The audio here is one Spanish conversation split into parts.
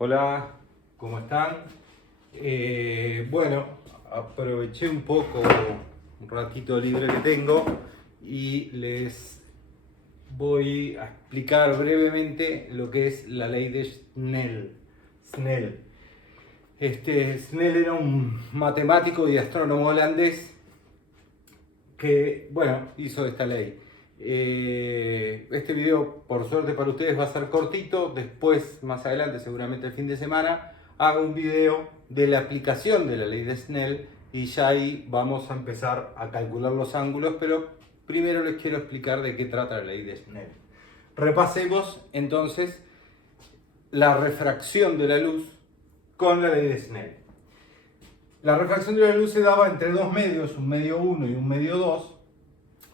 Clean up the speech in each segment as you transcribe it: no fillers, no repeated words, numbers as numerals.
Hola, ¿cómo están? Bueno, aproveché un poco un ratito libre que tengo y les voy a explicar brevemente lo que es la ley de Snell. Snell era un matemático y astrónomo holandés que, bueno, hizo esta ley. Este video, por suerte para ustedes, va a ser cortito. Después, más adelante, seguramente el fin de semana, hago un video de la aplicación de la ley de Snell y ya ahí vamos a empezar a calcular los ángulos, pero primero les quiero explicar de qué trata la ley de Snell. Repasemos entonces la refracción de la luz con la ley de Snell. La refracción de la luz se daba entre dos medios, un medio 1 y un medio 2,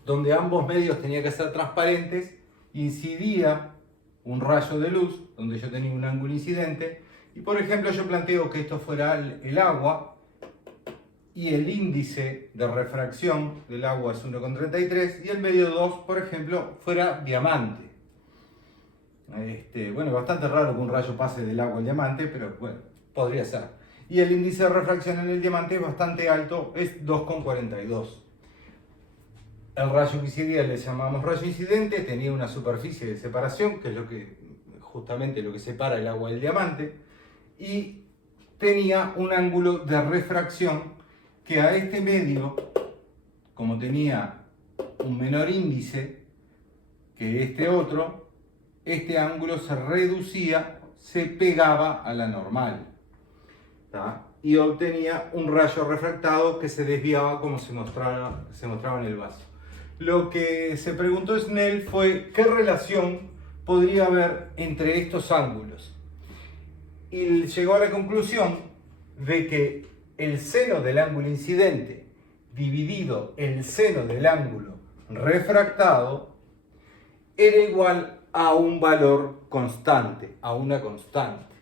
donde ambos medios tenían que ser transparentes, incidía un rayo de luz, donde yo tenía un ángulo incidente, y por ejemplo yo planteo que esto fuera el agua, y el índice de refracción del agua es 1,33, y el medio 2, por ejemplo, fuera diamante. Bueno, bastante raro que un rayo pase del agua al diamante, pero bueno, podría ser. Y el índice de refracción en el diamante es bastante alto, es 2,42. El rayo que incidía le llamamos rayo incidente, tenía una superficie de separación, que es justamente lo que separa el agua del diamante, y tenía un ángulo de refracción que a este medio, como tenía un menor índice que este otro, este ángulo se reducía, se pegaba a la normal, ¿tá? Y obtenía un rayo refractado que se desviaba como se mostraba en el vaso. Lo que se preguntó Snell fue qué relación podría haber entre estos ángulos. Y llegó a la conclusión de que el seno del ángulo incidente dividido el seno del ángulo refractado era igual a un valor constante, a una constante.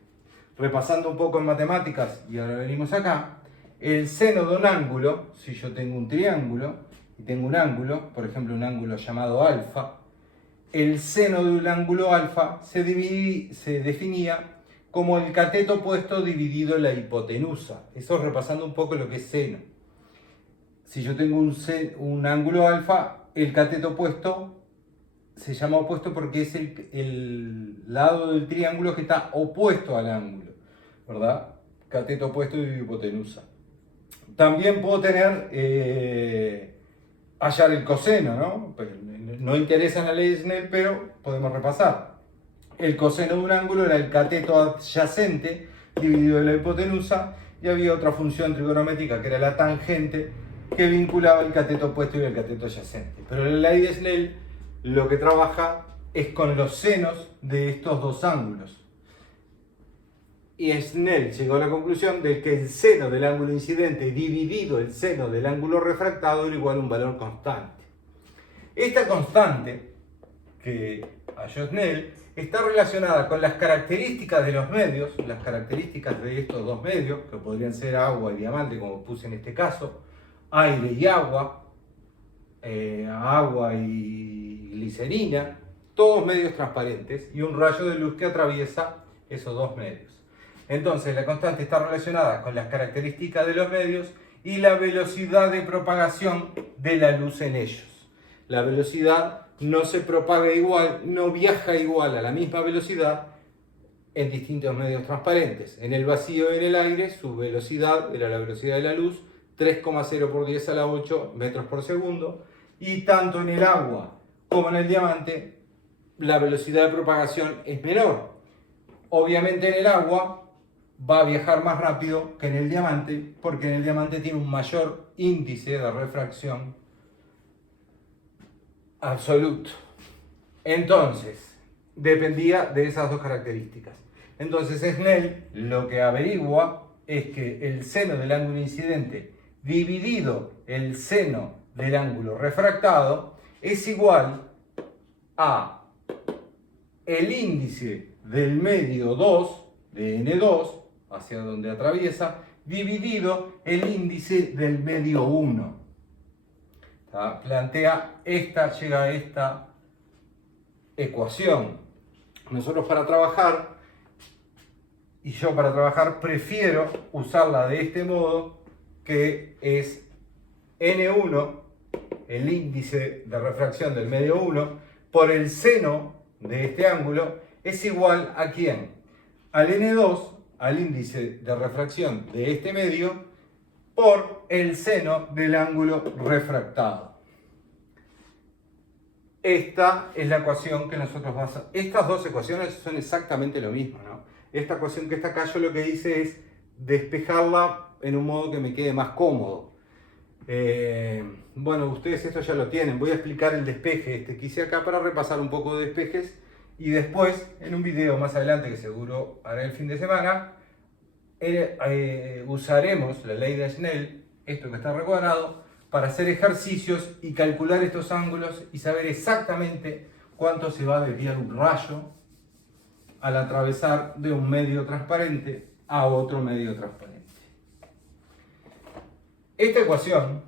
Repasando un poco en matemáticas, y ahora venimos acá, el seno de un ángulo, si yo tengo un triángulo, y tengo un ángulo, por ejemplo un ángulo llamado alfa, el seno de un ángulo alfa se definía como el cateto opuesto dividido la hipotenusa. Eso repasando un poco lo que es seno. Si yo tengo un ángulo alfa, el cateto opuesto se llama opuesto porque es el lado del triángulo que está opuesto al ángulo, ¿verdad? Cateto opuesto de hipotenusa. También puedo tener hallar el coseno, ¿no? No interesa en la ley de Snell, pero podemos repasar. El coseno de un ángulo era el cateto adyacente dividido de la hipotenusa, y había otra función trigonométrica que era la tangente que vinculaba el cateto opuesto y el cateto adyacente. Pero la ley de Snell lo que trabaja es con los senos de estos dos ángulos. Y Snell llegó a la conclusión de que el seno del ángulo incidente dividido el seno del ángulo refractado era igual a un valor constante. Esta constante que halló Snell está relacionada con las características de los medios, las características de estos dos medios, que podrían ser agua y diamante, como puse en este caso, aire y agua, agua y glicerina, todos medios transparentes, y un rayo de luz que atraviesa esos dos medios. Entonces la constante está relacionada con las características de los medios y la velocidad de propagación de la luz en ellos. La velocidad no se propaga igual, no viaja igual a la misma velocidad en distintos medios transparentes. En el vacío y en el aire su velocidad era la velocidad de la luz, 3,0 por 10 a la 8 metros por segundo, y tanto en el agua como en el diamante la velocidad de propagación es menor. Obviamente en el agua va a viajar más rápido que en el diamante, porque en el diamante tiene un mayor índice de refracción absoluto. Entonces, dependía de esas dos características. Entonces Snell lo que averigua es que el seno del ángulo incidente dividido el seno del ángulo refractado es igual a el índice del medio 2 de N2 hacia donde atraviesa, dividido el índice del medio 1. Llega a esta ecuación. Nosotros para trabajar Y yo para trabajar prefiero usarla de este modo, que es N1, el índice de refracción del medio 1, por el seno de este ángulo, es igual a ¿quién? Al N2, al índice de refracción de este medio, por el seno del ángulo refractado. Esta es la ecuación que nosotros vamos a... Estas dos ecuaciones son exactamente lo mismo, ¿no? Esta ecuación que está acá, yo lo que hice es despejarla en un modo que me quede más cómodo. Bueno, ustedes esto ya lo tienen. Voy a explicar el despeje que hice acá para repasar un poco de despejes. Y después, en un video más adelante, que seguro haré el fin de semana, usaremos la ley de Snell, esto que está recuadrado, para hacer ejercicios y calcular estos ángulos y saber exactamente cuánto se va a desviar un rayo al atravesar de un medio transparente a otro medio transparente. Esta ecuación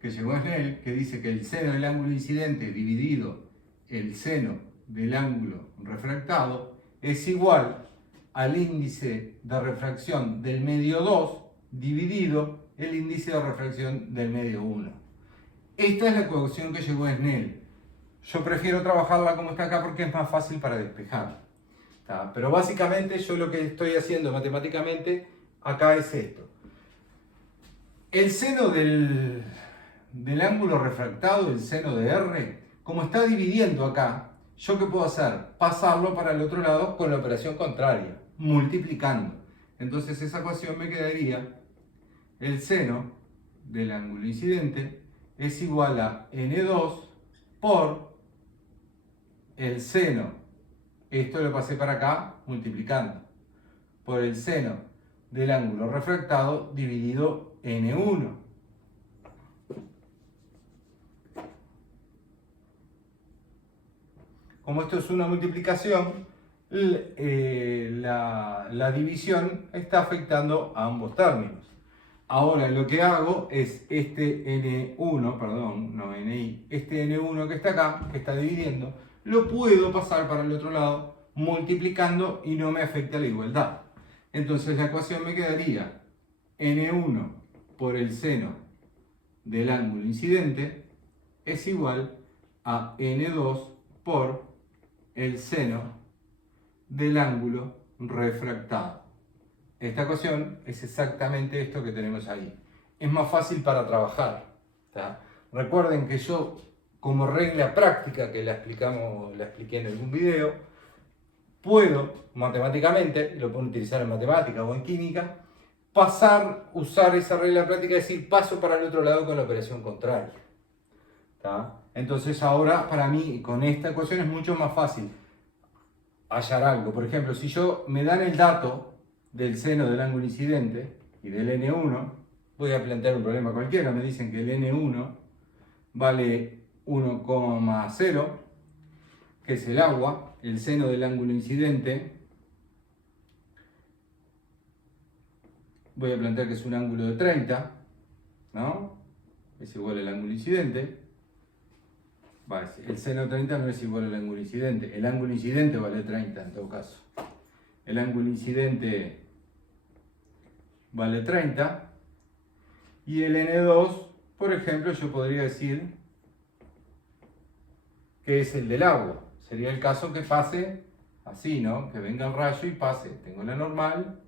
que llegó a Snell, que dice que el seno del ángulo incidente dividido el seno del ángulo refractado es igual al índice de refracción del medio 2 dividido el índice de refracción del medio 1. Esta es la ecuación que llegó a Snell. Yo prefiero trabajarla como está acá porque es más fácil para despejar. Pero básicamente yo lo que estoy haciendo matemáticamente acá es esto. El seno del ángulo refractado, el seno de R, como está dividiendo acá, ¿yo qué puedo hacer? Pasarlo para el otro lado con la operación contraria, multiplicando. Entonces esa ecuación me quedaría: el seno del ángulo incidente es igual a N2 por el seno, esto lo pasé para acá multiplicando, por el seno del ángulo refractado dividido N1. Como esto es una multiplicación, la división está afectando a ambos términos. Ahora lo que hago es este N1, perdón, no NI, este N1 que está acá, que está dividiendo, lo puedo pasar para el otro lado multiplicando y no me afecta la igualdad. Entonces la ecuación me quedaría N1 por el seno del ángulo incidente es igual a N2 por el seno del ángulo refractado. Esta ecuación es exactamente esto que tenemos ahí. Es más fácil para trabajar, ¿tá? Recuerden que yo, como regla práctica que la expliqué en algún video, puedo matemáticamente, lo puedo utilizar en matemática o en química, usar esa regla práctica, es decir, paso para el otro lado con la operación contraria. ¿Tá? Entonces ahora para mí con esta ecuación es mucho más fácil hallar algo. Por ejemplo, si me dan el dato del seno del ángulo incidente y del N1, voy a plantear un problema cualquiera. Me dicen que el N1 vale 1,0, que es el agua. El seno del ángulo incidente, voy a plantear que es un ángulo de 30, ¿no? Es igual al ángulo incidente. El seno de 30 no es igual al ángulo incidente. El ángulo incidente vale 30 en todo caso. El ángulo incidente vale 30. Y el N2, por ejemplo, yo podría decir que es el del agua. Sería el caso que pase así, ¿no? Que venga el rayo y pase. Tengo la normal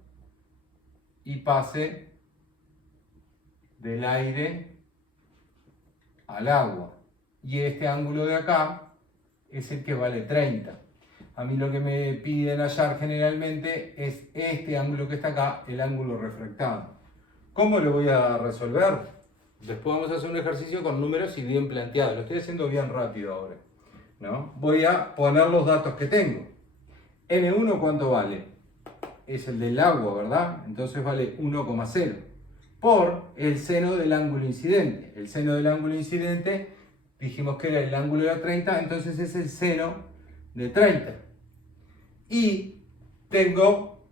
y pase del aire al agua. Y este ángulo de acá es el que vale 30. A mí lo que me piden hallar generalmente es este ángulo que está acá, el ángulo refractado. ¿Cómo lo voy a resolver? Después vamos a hacer un ejercicio con números y bien planteado. Lo estoy haciendo bien rápido ahora, ¿no? Voy a poner los datos que tengo. N1, ¿cuánto vale? Es el del agua, ¿verdad? Entonces vale 1,0 por el seno del ángulo incidente. El seno del ángulo incidente dijimos que era el ángulo de 30, entonces es el seno de 30. Y tengo,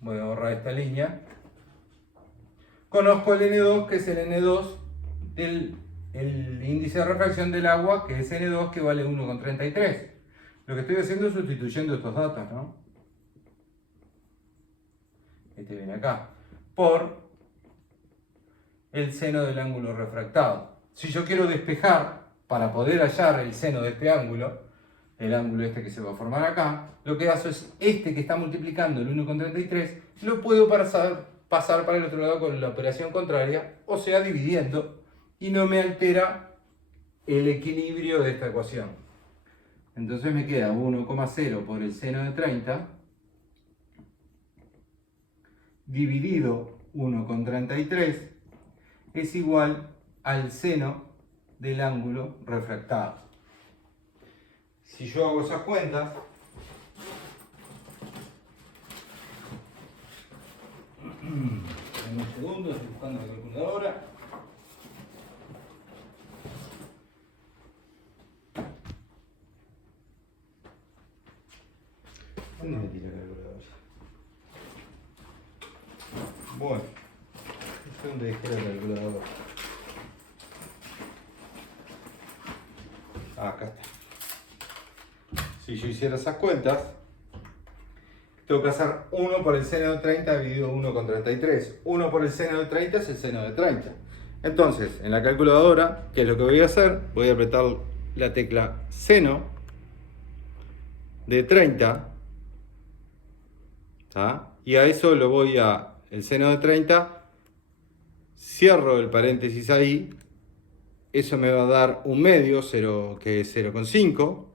voy a borrar esta línea, conozco el N2, que es el N2 del índice de refracción del agua, que es N2, que vale 1,33. Lo que estoy haciendo es sustituyendo estos datos, ¿no? Este viene acá. Por el seno del ángulo refractado. Si yo quiero despejar, para poder hallar el seno de este ángulo, el ángulo este que se va a formar acá, lo que hago es este que está multiplicando el 1,33, lo puedo pasar para el otro lado con la operación contraria, o sea, dividiendo, y no me altera el equilibrio de esta ecuación. Entonces me queda 1,0 por el seno de 30 dividido 1,33 es igual al seno del ángulo refractado. Si yo hago esas cuentas, en un segundo, estoy buscando la calculadora. ¿Dónde metí la calculadora? Bueno, ¿dónde dejé la calculadora? Acá está. Si yo hiciera esas cuentas, tengo que hacer 1 por el seno de 30 dividido 1,33. 1 por el seno de 30 es el seno de 30. Entonces, en la calculadora, ¿qué es lo que voy a hacer? Voy a apretar la tecla seno de 30. ¿Tá? Y a eso lo voy a... el seno de 30, cierro el paréntesis ahí. Eso me va a dar un medio, que es 0,5.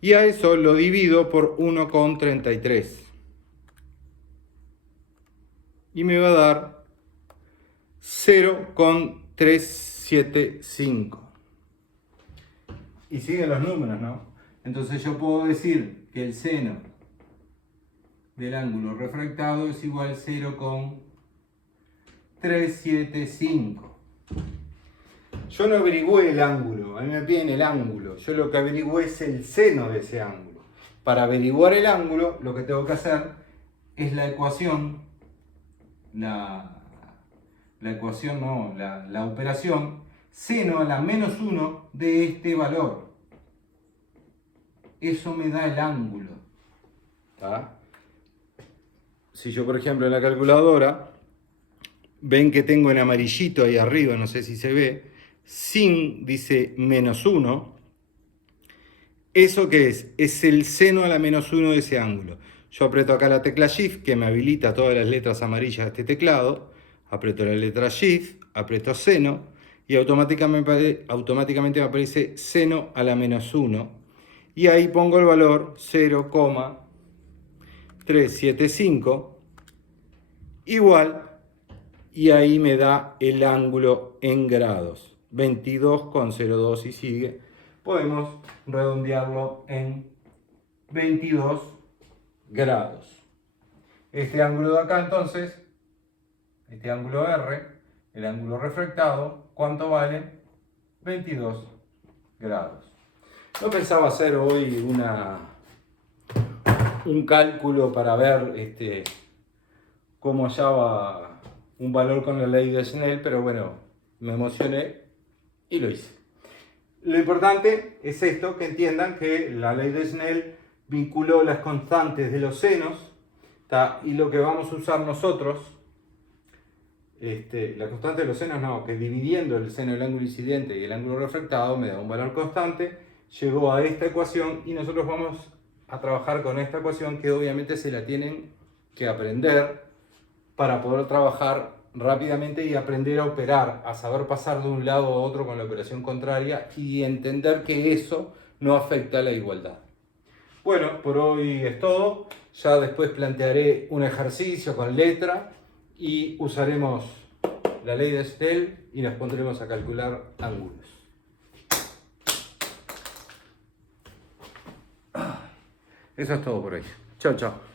Y a eso lo divido por 1,33. Y me va a dar 0,375. Y siguen los números, ¿no? Entonces yo puedo decir que el seno del ángulo refractado es igual a 0,375. Yo no averigüé el ángulo, a mí me piden el ángulo. Yo lo que averigüé es el seno de ese ángulo. Para averiguar el ángulo, lo que tengo que hacer es la ecuación, la operación seno a la menos 1 de este valor. Eso me da el ángulo. ¿Tá? Si yo, por ejemplo, en la calculadora, ven que tengo en amarillito ahí arriba, no sé si se ve, sin dice menos 1. ¿Eso qué es? Es el seno a la menos 1 de ese ángulo. Yo aprieto acá la tecla Shift, que me habilita todas las letras amarillas de este teclado. Aprieto la letra Shift, aprieto seno, y automáticamente me aparece seno a la menos 1. Y ahí pongo el valor 0,375 igual, y ahí me da el ángulo en grados, 22,02 y sigue. Podemos redondearlo en 22 grados. Este ángulo de acá entonces, este ángulo R, el ángulo refractado, ¿cuánto vale? 22 grados. No pensaba hacer hoy un cálculo para ver cómo hallaba un valor con la ley de Snell, pero bueno, me emocioné y lo hice. Lo importante es esto, que entiendan que la ley de Snell vinculó las constantes de los senos, ¿tá? Y lo que vamos a usar nosotros, la constante de los senos no, que dividiendo el seno del ángulo incidente y el ángulo refractado me da un valor constante, llegó a esta ecuación y nosotros vamos a trabajar con esta ecuación, que obviamente se la tienen que aprender para poder trabajar rápidamente y aprender a operar, a saber pasar de un lado a otro con la operación contraria y entender que eso no afecta a la igualdad. Bueno, por hoy es todo. Ya después plantearé un ejercicio con letra y usaremos la ley de Snell y nos pondremos a calcular ángulos. Eso es todo por hoy. Chao, chao.